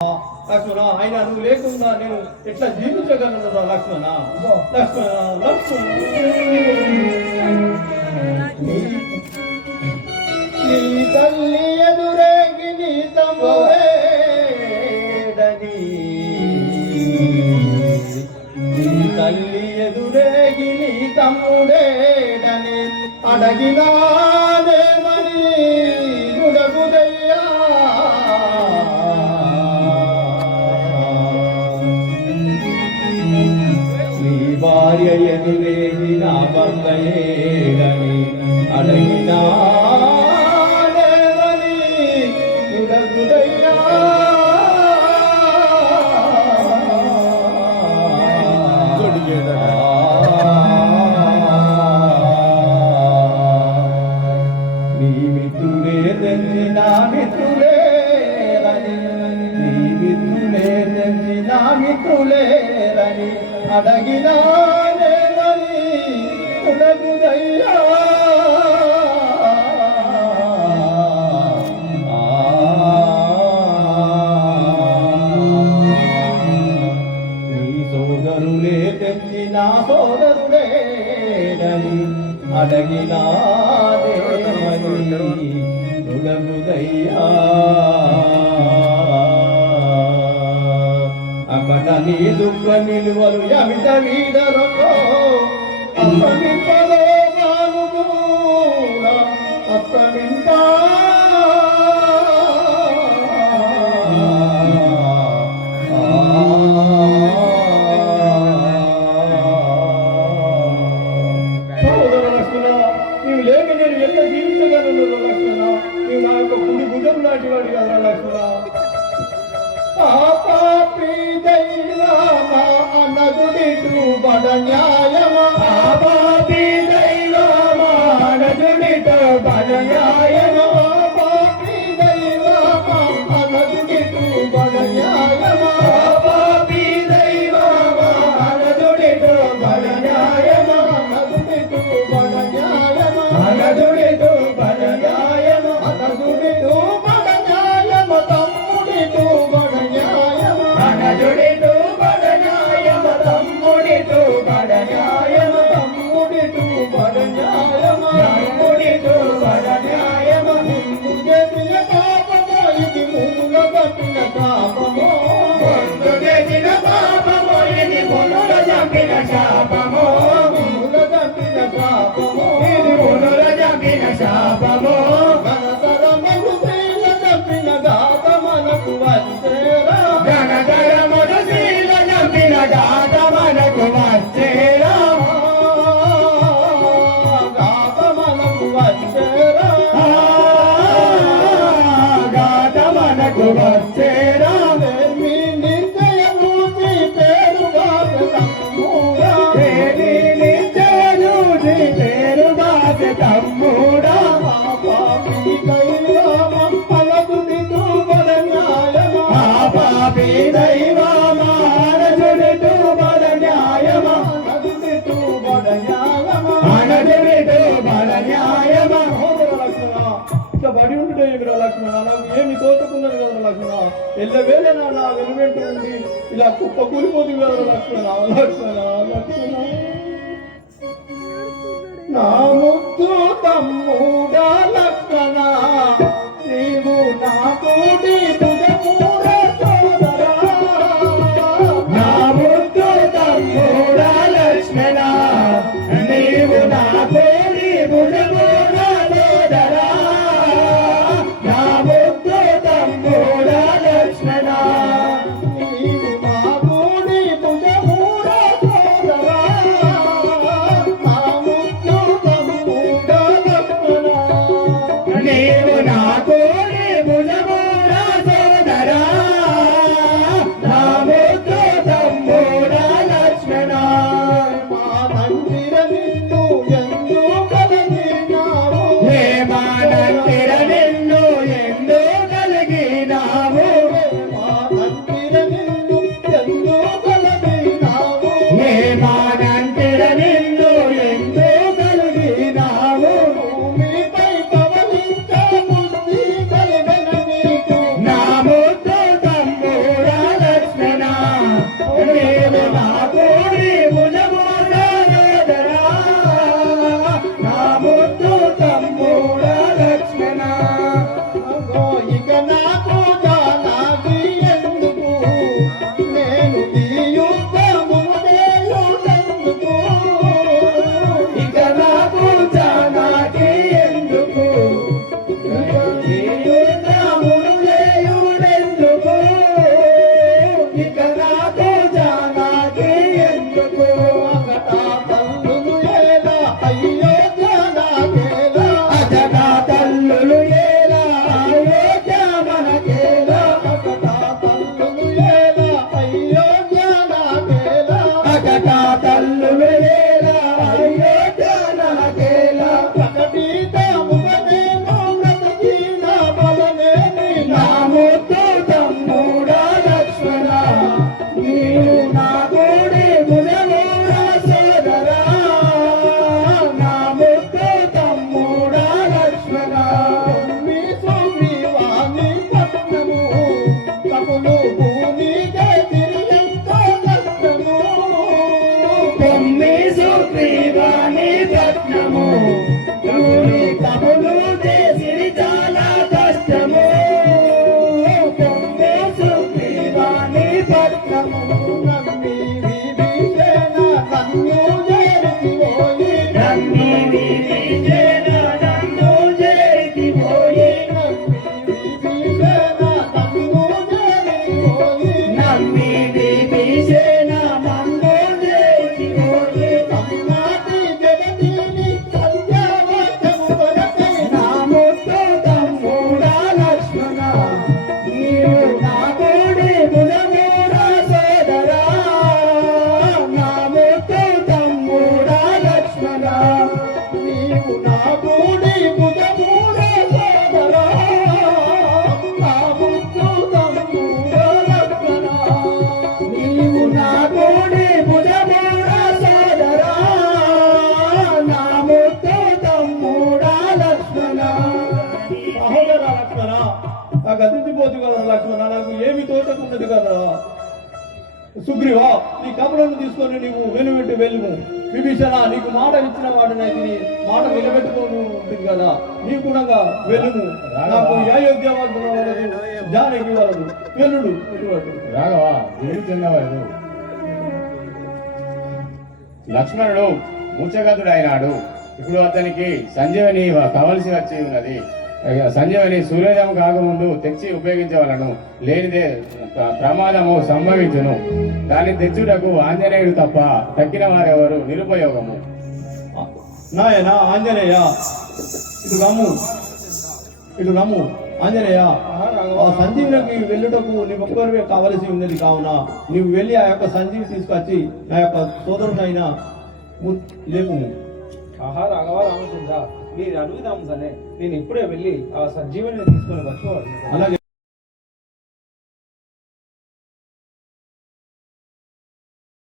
లక్ష్మణ ఆయన నువ్వు లేకుండా నేను ఎట్లా జీవించగలను లక్ష్మణ లక్ష్మణ లక్ష్మణ నీ తల్లి ఎదురేగి నీ తమ్ముడేడని నీ తల్లి ఎదురేగి నీ తమ్ముడేడని అడగినాదేమని గుడగుదయ్యా నీ భార్య ఎదురేగి నా భర్త ఏడని అడగినా నీ మిత్రులే తెంచిన మిత్రులేరని నీ మిత్రులే తెంచిన మిత్రులేరని అడగినానేమని ఉడగుదయ్యా సోదరులే తెచ్చిన సోదరుడేడని అడగినాదేమని అక్కడ నీ దుఃఖ నిలువలు యమిత వీడరో అప్పమింపలో బాగుమూడ అప్పమింప నీవు లేక నేను ఎంత జీవించగలను లక్ష్మణ నీవు నా యొక్క కుడి భుజం లాంటి వాడు కదా లక్ష్మణ పాపి దైవమా అనదుడిటు బడ న్యాయమా పాపి దైవమా అనదుడిటు బడ న్యాయమా పాపి దైవమా అనదుడిటు బడ న్యాయమా పాపి దైవమా అనదుడిటు బడ న్యాయమా అనదుడిటు బడ న్యాయమా అనదుడిటు బడ న్యాయమా అనదుడిటు బడ న్యాయమ తమ్ముడిటు బడ న్యాయమ అనదుడిటు బడ న్యాయమ తమ్ముడిటు బడ న్యాయమ తమ్ముడిటు బడ న్యాయమ తమ్ముడిటు బడ న్యాయమ ముందు చేసిన పాపమో ఇది మునుల తప్పిన పాపమో ముందు చేసిన పాపమో ఇది మునుల తప్పిన శాపమో మునుల తప్పిన పాపమో ఇది మునుల తప్పిన శాపమో ఘనతరములు శ్రీల తప్పిన గాత మనకు వచ్చేరా ఘనతరములు శ్రీల తప్పిన గాత మనకు వచ్చేరా గాత మనకు వచ్చేరా గాత మనకు వచ్చేరా మీ నిర్ణయము పేరుగా తమ్ముడా నిశ్చయము పేరుగా తమ్ముడా పాపి దైవమా అనదుడిటు బడ న్యాయమా పాపి దైవమా అనదుడిటు బడ న్యాయమా అనదుడిటు బడ న్యాయమా అనదుడిటు బడ న్యాయమా ఇట్లా బడి ఉంటే ఏమిరా లక్ష్మణ నాకు ఏమి తోచుకున్నది కదా లక్ష్మణ ఎల్లవేళ నా వెనువెంట ఉండి ఇలా కుప్ప కూలిపోతుంది కదా లక్ష్మణ లక్ష్మణ లక్ష్మణ నా ముద్దు తమ్ముడా లక్ష్మణ నీవు నా తోటి భుజమూడ సోదరా నా ముద్దు తమ్ముడా లక్ష్మణ నీవు నా తోటి భుజమూడ సోదరా నా ముద్దు తమ్ముడా లక్ష్మణ నీవు మా తోటి భుజమూడ సోదరా నా ముద్దు తమ్ముడా లక్ష్మణ నీవు నా నమ్మి విభీషణ మందు చేసిపోయి సమ్మాటి జగతిని సత్యవాక్యము కొరకై నా ముద్దు తమ్ముడా లక్ష్మణ నీవు నా తోడి బుధమూడా సోదరా నా ముద్దు తమ్ముడా లక్ష్మణ నీవు నా తోడి బుధమూడా సోదరా నా ముద్దు తమ్ముడా లక్ష్మణ నీవు నా తోడి బుధమూడా సోదరా నా ముద్దు తమ్ముడా లక్ష్మణ సహోదర లక్ష్మణ ఆ గతించిపోతు కదా లక్ష్మణ నాకు ఏమి తోటకున్నది కదా సుగ్రీవా నీ కపలను తీసుకొని నీవు వెనువెట్టి వెళ్ళుము విభీషణ నీకు మాట ఇచ్చిన వాడినైతే నీ మాట నిలబెట్టుకోను ఉంటుంది కదా నీ కూడా వెళ్ళుము నాకు అయోధ్య జానకి వలదు వెల్లుడు ఇటువంటి రాఘవ జీవితున్నవాడు లక్ష్మణుడు మూర్ఛగతుడైనాడు. ఇప్పుడు అతనికి సంజీవని కావలసి వచ్చి ఉన్నది. సంజీవని సూర్యోదయం కాకముందు తెచ్చి ఉపయోగించవలను, లేనిదే ప్రమాదము సంభవించును. దాన్ని తెచ్చుటకు ఆంజనేయుడు తప్ప తక్కిన వారెవరు నిరుపయోగము. నాయన ఆంజనేయ ఇటు రమ్ము ఆంజనేయ ఆ సంజీవునికి వెళ్ళుటకు నీ ఒక్కరివే కావలసి ఉన్నది కావున నీవు వెళ్ళి ఆ యొక్క సంజీవి తీసుకొచ్చి నా యొక్క సోదరునైనా లేపుము. ఆహా రాఘవ రామచంద్ర మీరు అడుగుదాం సరే నేను ఇప్పుడే వెళ్ళి ఆ సంజీవని తీసుకొని వచ్చేవాడు. అలాగే